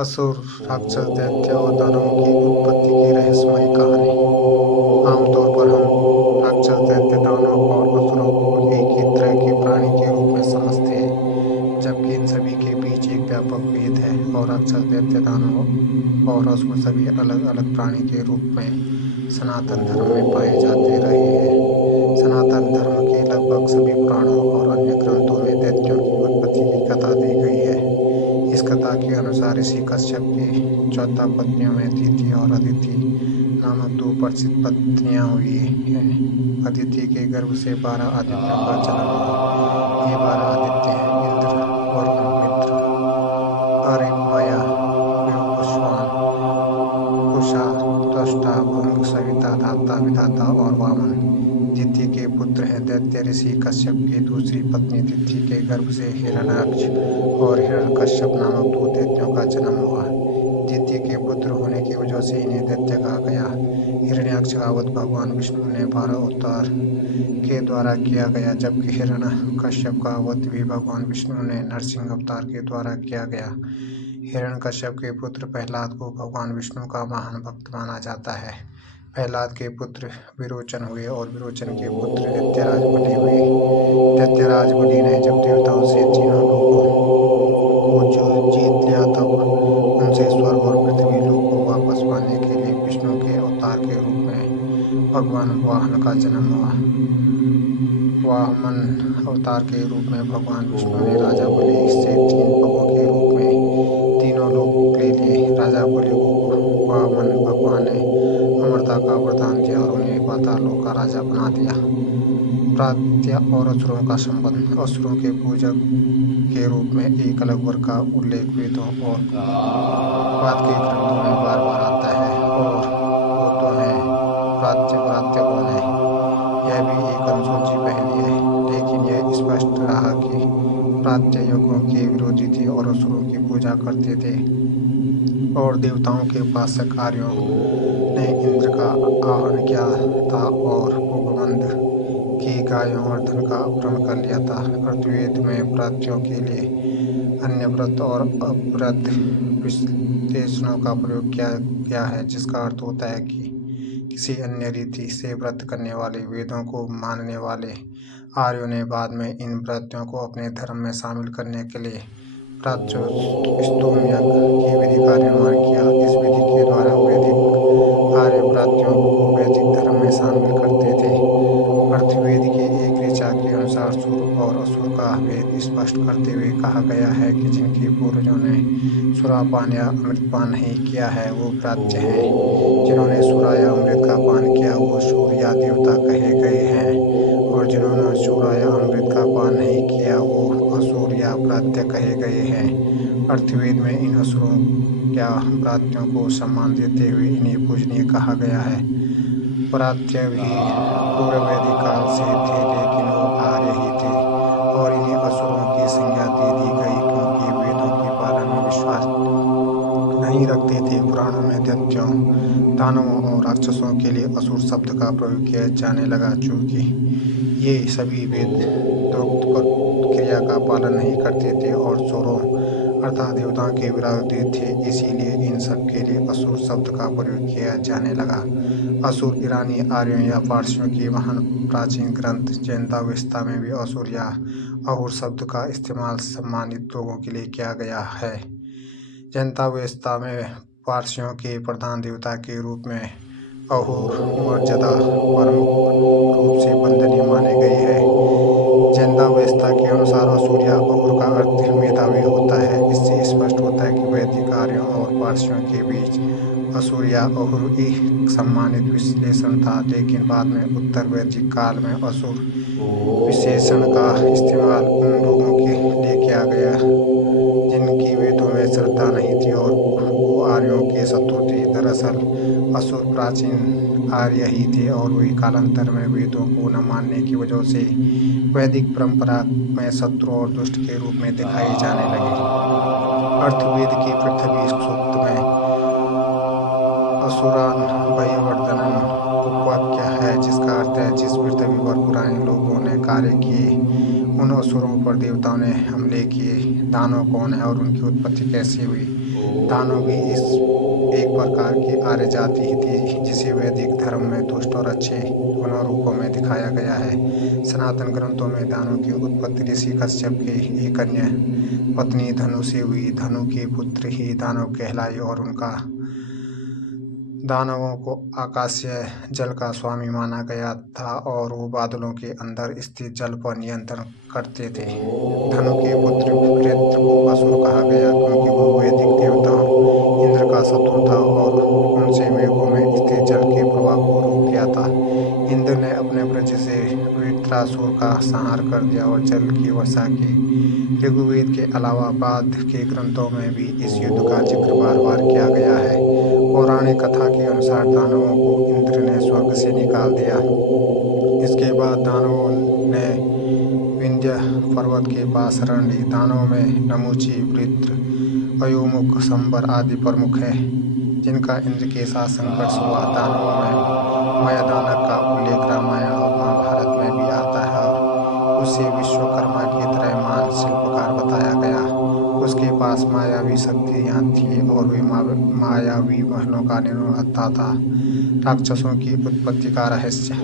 असुर, राक्षस, दैत्य और दानवों की उत्पत्ति की रहस्यमयी कहानी। आमतौर पर हम राक्षस, दैत्य, दानव और असुरों को एक ही तरह के प्राणी के रूप में समझते हैं, जबकि इन सभी के बीच एक व्यापक भेद है। और राक्षस, दैत्य, दानव और असुर सभी अलग-अलग प्राणी के रूप में सनातन धर्म में पाए जाते रहे हैं। सनातन धर्म के लगभग सभी पुराणों और अन्य ग्रंथों में दैत्यों की उत्पत्ति की कथा दी गई है। इस कथा के अनुसार ऋषि कश्यप की 14 पत्नियों में अदिति और अदिति नामक 2 प्रसिद्ध पत्नियां हुई हैं। अदिति के गर्भ से 12 आदित्यों का जन्म हुआ। ये 12 आदित्य हैं इंद्र, वरुण, मित्र, अरिमया, विहुश्वान, पूषा, त्वष्टा, भृंग, सविता, धाता, विधाता और वामन। दिति के पुत्र हैं दैत्य। ऋषि कश्यप की दूसरी पत्नी दिति के गर्भ से हिरण्याक्ष और हिरण्यकश्यप नामक 2 दैत्यों का जन्म हुआ। दिति के पुत्र होने की वजह से इन्हें दैत्य कहा गया। हिरण्याक्ष का वध भगवान विष्णु ने 12 अवतार के द्वारा किया गया, जबकि हिरण्यकश्यप का वध भी भगवान विष्णु ने नरसिंह अवतार के द्वारा किया गया। हिरण्यकश्यप के पुत्र प्रहलाद को भगवान विष्णु का महान भक्त माना जाता है। प्रहलाद के पुत्र विरोचन हुए और विरोचन के पुत्र दैत्यराज बलि हुए। दैत्यराज बलि ने जब देवताओं से तीनों लोगों को जीत लिया, तब उनसे स्वर्ग और पृथ्वी लोक को वापस पाने के लिए विष्णु के अवतार के रूप में भगवान वाहन का जन्म हुआ। वामन अवतार के रूप में भगवान विष्णु ने राजा बलि से 3 पगों के रूप में तीनों लोक ले लिए। राजा बलि को वामन भगवान ने अमरता का वरदान दिया और उन्हें पाताल लोक का राजा बना दिया। प्रात्य और असुरों का संबंध। असुरों के पूजक के रूप में एक अलग वर्ग का उल्लेख वेदों और बाद के ग्रंथों में बार बार आता है। और वो तो है प्रात्य कौन है, यह भी एक अनसुलझी पहेली है, लेकिन यह स्पष्ट रहा कि प्रात्य यज्ञों के विरोधी थे और असुरों की पूजा करते थे। और देवताओं के उपासक आर्यों ने इंद्र का आह्वान किया था और पुगमंद की गायों और धन का अपहरण कर लिया था। अर्थवेद में प्रात्यों के लिए अन्य व्रत और अपव्रत विशेषणों का प्रयोग किया गया है, जिसका अर्थ होता है कि किसी अन्य रीति से व्रत करने वाले। वेदों को मानने वाले आर्यों ने बाद में इन व्रतों को अपने धर्म में शामिल करने के लिए प्राच्योस्तोम यज्ञ की विधि का निर्माण किया। इस विधि के द्वारा वैदिक आर्य व्रतों को वैदिक धर्म में शामिल करते थे। अर्थवेद की एक ऋचा के अनुसार सुर और असुर का भेद स्पष्ट करते हुए कहा गया है कि जिनके पूर्वजों ने सुरापान या अमृतपान नहीं किया है वो प्राच्य हैं। जिन्होंने सुरा या अमृत का पान किया वो सूर या देवता कहे गए हैं, और जिन्होंने सुरा या अमृत का पान नहीं किया वो असुर या प्रात्य कहे गए हैं। अर्थवेद में इन असुरों या प्रात्यों को सम्मान देते हुए इन्हें पूजनीय कहा गया है। प्रात्य भी पूर्व वैदिक काल से थे, लेकिन वो आर्य ही थे और इन्हें असुरों की संज्ञा दे दी गई क्योंकि वेदों के पालन में विश्वास नहीं रखते थे। पुराणों में दैत्यों, दानवों और राक्षसों के लिए असुर शब्द का प्रयोग किया जाने लगा, चूंकि ये सभी वेदोक्त क्रिया का पालन नहीं करते थे और सुरों अर्थात देवताओं के विरोधी थे, इसीलिए इन सब के लिए असुर शब्द का प्रयोग किया जाने लगा। असुर ईरानी, आर्यों या पारसियों की महान प्राचीन ग्रंथ जैनावस्था में भी असुर या अहुर शब्द का इस्तेमाल सम्मानित लोगों के लिए किया गया है। जैनावस्था में पारसियों के प्रधान देवता के रूप में अहुर मर्यादा प्रमुख रूप से वंदनीय माने गए हैं। जैनावस्था के अनुसार असुर या अहुर का अर्थ मेधावी होता है। इससे स्पष्ट होता है कि वैदिक आर्यों और पारसियों के बीच असुर या अहुर एक सम्मानित विशेषण था, लेकिन बाद में उत्तर वैदिक काल में असुर विशेषण का इस्तेमाल उन लोगों के लिए किया गया जिनकी वेदों में श्रद्धा नहीं थी और वो आर्यों के शत्रु थे। दरअसल असुर प्राचीन आर्य ही थे और वे कालांतर में वेदों को न मानने की वजह से वैदिक परंपरा में शत्रु और दुष्ट के रूप में दिखाई जाने लगे। अर्थवेद की पृथ्वी सूक्त में असुरान भयवर्धनन उपवाक्य है, जिसका अर्थ है जिस पृथ्वी पर पुराने लोगों ने कार्य किए उन असुरों पर देवताओं ने हमले किए। दानव कौन है और उनकी उत्पत्ति कैसे हुई। दानव भी इस एक प्रकार की आर्य जाति ही थी जिसे वैदिक धर्म में दुष्ट और अच्छे दोनों रूपों में दिखाया गया है। सनातन ग्रंथों में दानव की उत्पत्ति ऋषि कश्यप की एक अन्य पत्नी धनु से हुई। धनु के पुत्र ही दानव कहलाए और उनका दानवों को आकाशीय जल का स्वामी माना गया था और वो बादलों के अंदर स्थित जल पर नियंत्रण करते थे। धनु के पुत्र वृत्र को असुर कहा गया क्योंकि वो वैदिक देवता इंद्र का शत्रु था और उनसे मेघों में स्थित जल के प्रवाह को रोक दिया था। इंद्र ने अपने वज्र से वृत्रासुर का संहार कर दिया और जल की वर्षा की। ऋग्वेद के अलावा बाद के ग्रंथों में भी इस युद्ध का जिक्र बार बार किया गया है। पौराणिक कथा के अनुसार दानवों को इंद्र ने स्वर्ग से निकाल दिया। इसके बाद दानवों ने विंध्य पर्वत के पास शरण ली। दानवों में नमुची, वृत्र, अयोमुख, संबर आदि प्रमुख है जिनका इंद्र के साथ संघर्ष हुआ। दानवों में मयदानव का उल्लेख रामायण और महाभारत में भी आता है और उसे विश्वकर्मा की तरह महान शिल्पकार बताया गया। उसके पास मायावी शक्तियाँ थी और वे मायावी महलों का निर्माण करता था। राक्षसों की उत्पत्ति का रहस्य।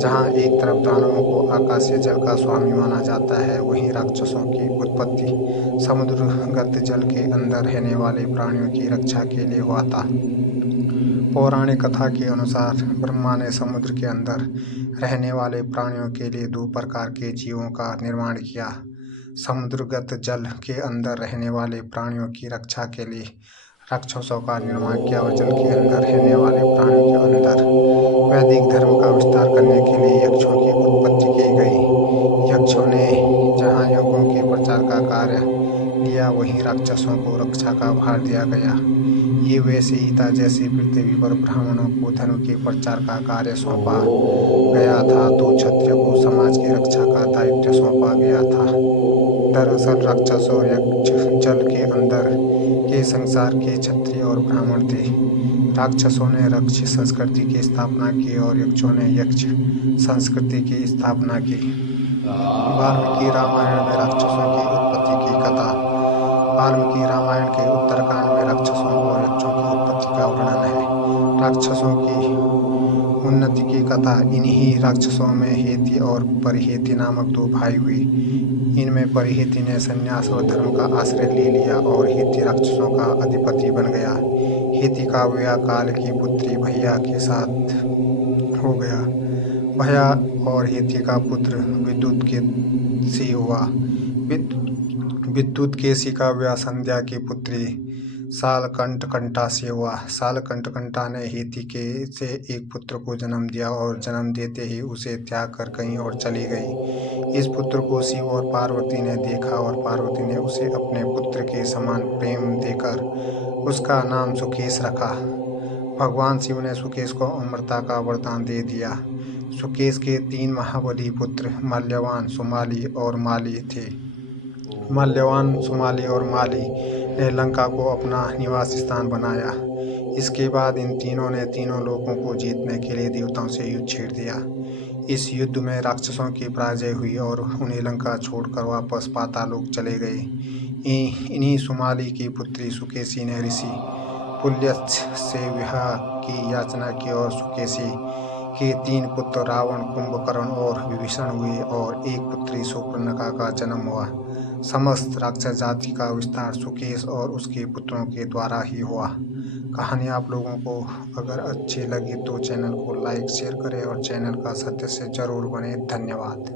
जहाँ एक तरफ दानवों को आकाशीय जल का स्वामी माना जाता है, वहीं राक्षसों की उत्पत्ति समुद्रगत जल के अंदर रहने वाले प्राणियों की रक्षा के लिए हुआ था। पौराणिक कथा के अनुसार ब्रह्मा ने समुद्र के अंदर रहने वाले प्राणियों के लिए दो प्रकार के जीवों का निर्माण किया। समुद्रगत जल के अंदर रहने वाले प्राणियों की रक्षा के लिए राक्षसों का निर्माण किया और जल के अंदर रहने वाले प्राणियों के अंदर वैदिक धर्म का विस्तार करने के लिए यक्षों की उत्पत्ति की गई। यक्षों ने जहाँ यज्ञों के प्रचार का कार्य लिया, वहीं राक्षसों को रक्षा का भार दिया गया। ये वैसे ही था जैसे पृथ्वी पर ब्राह्मणों को धर्म के प्रचार का कार्य सौंपा गया था, तो क्षत्रिय को समाज की रक्षा का दायित्व सौंपा गया था। दरअसल राक्षस और यक्ष जल के अंदर के संसार के क्षत्रिय और ब्राह्मण थे। राक्षसों ने रक्ष संस्कृति की स्थापना की और यक्षों ने यक्ष संस्कृति की स्थापना की। वाल्मीकि रामायण में राक्षसों की उत्पत्ति की कथा। वाल्मीकि रामायण के उत्तरकांड में राक्षसों और यक्षों की उत्पत्ति का वर्णन है। राक्षसों की उन्नति की कथा। इन्हीं राक्षसों में हेति और परिहेति नामक दो भाई हुए। इनमें परिहेति ने संन्यास और धर्म का आश्रय ले लिया और हेति राक्षसों का अधिपति बन गया। हेति का विवाह काल की पुत्री भैया के साथ हो गया। भैया और हेति का पुत्र विद्युत के से हुआ। विद्युत केसी का विवाह संध्या की पुत्री सालकंठकंठा से हुआ। सालकंठकंठा ने हेति के से एक पुत्र को जन्म दिया और जन्म देते ही उसे त्याग कर कहीं और चली गई। इस पुत्र को शिव और पार्वती ने देखा और पार्वती ने उसे अपने पुत्र के समान प्रेम देकर उसका नाम सुकेश रखा। भगवान शिव ने सुकेश को अमरता का वरदान दे दिया। सुकेश के 3 महाबली पुत्र मल्यवान, सुमाली और माली थे। मल्यवान, सुमाली और माली ने लंका को अपना निवास स्थान बनाया। इसके बाद इन तीनों ने तीनों लोकों को जीतने के लिए देवताओं से युद्ध छेड़ दिया। इस युद्ध में राक्षसों की पराजय हुई और उन्हें लंका छोड़कर वापस पातालोक चले गए। इन्हीं सुमाली की पुत्री सुकेशी ने ऋषि पुल्यच्छ से विवाह की याचना की और सुकेशी के 3 पुत्र रावण, कुंभकर्ण और विभीषण हुए और एक पुत्री शूर्पणखा का जन्म हुआ। समस्त राक्षस जाति का विस्तार सुकेश और उसके पुत्रों के द्वारा ही हुआ। कहानी आप लोगों को अगर अच्छी लगी तो चैनल को लाइक शेयर करें और चैनल का सदस्य जरूर बने। धन्यवाद।